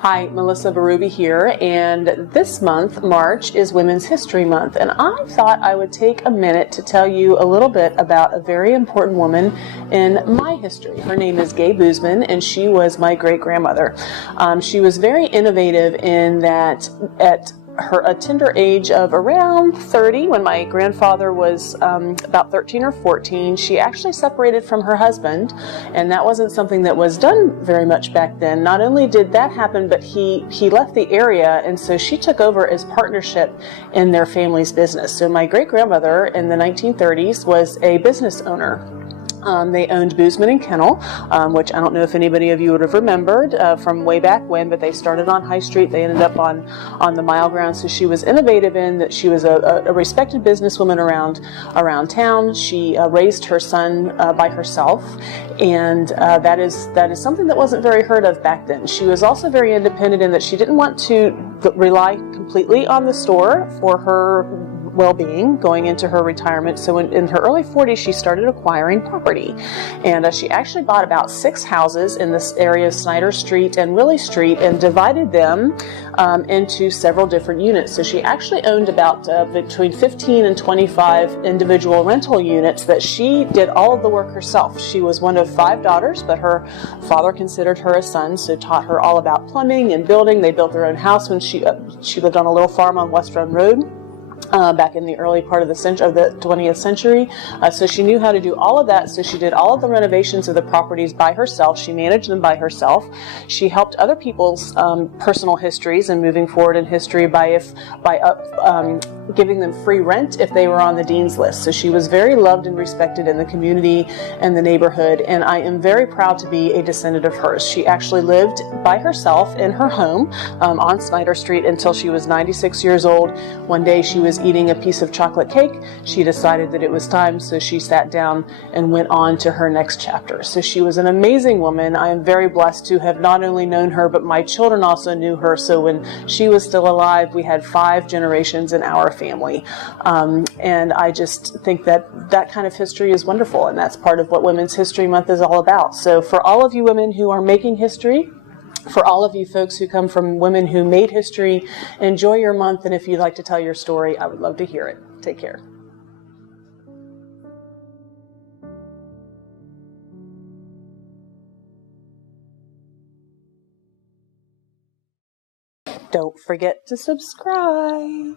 Hi, Melissa Berube here, and this month, March, is Women's History Month, and I thought I would take a minute to tell you a little bit about a very important woman in my history. Her name is Gabeoozma, and she was my great-grandmother. She was very innovative in that at a tender age of around 30, when my grandfather was about 13 or 14, she actually separated from her husband, and that wasn't something that was done very much back then. Not only did that happen, but he left the area, and so she took over as partnership in their family's business. So my great-grandmother in the 1930s was a business owner. They owned Boozman Kennel, which I don't know if anybody of you would have remembered from way back when, but they started on High Street. They ended up on the Mile Ground. So she was innovative in that she was a respected businesswoman around town. She raised her son by herself, and that is something that wasn't very heard of back then. She was also very independent in that she didn't want to rely completely on the store for her well-being going into her retirement. So in her early 40s, she started acquiring property, and she actually bought about 6 houses in this area of Snyder Street and Willie Street and divided them into several different units. So she actually owned about between 15 and 25 individual rental units that she did all of the work herself. She was one of 5 daughters, but her father considered her a son, so taught her all about plumbing and building. They built their own house when she lived on a little farm on West Run Road. Back in the early part of the 20th century. So she knew how to do all of that. So she did all of the renovations of the properties by herself. She managed them by herself. She helped other people's personal histories and moving forward in history by giving them free rent if they were on the dean's list. So she was very loved and respected in the community and the neighborhood, and I am very proud to be a descendant of hers. She actually lived by herself in her home on Snyder Street until she was 96 years old. One day she was eating a piece of chocolate cake. She decided that it was time, so she sat down and went on to her next chapter. So she was an amazing woman. I am very blessed to have not only known her, but my children also knew her. So when she was still alive, we had 5 generations in our family. And I just think that kind of history is wonderful, and that's part of what Women's History Month is all about. So for all of you women who are making history, for all of you folks who come from women who made history, enjoy your month, and if you'd like to tell your story, I would love to hear it. Take care. Don't forget to subscribe.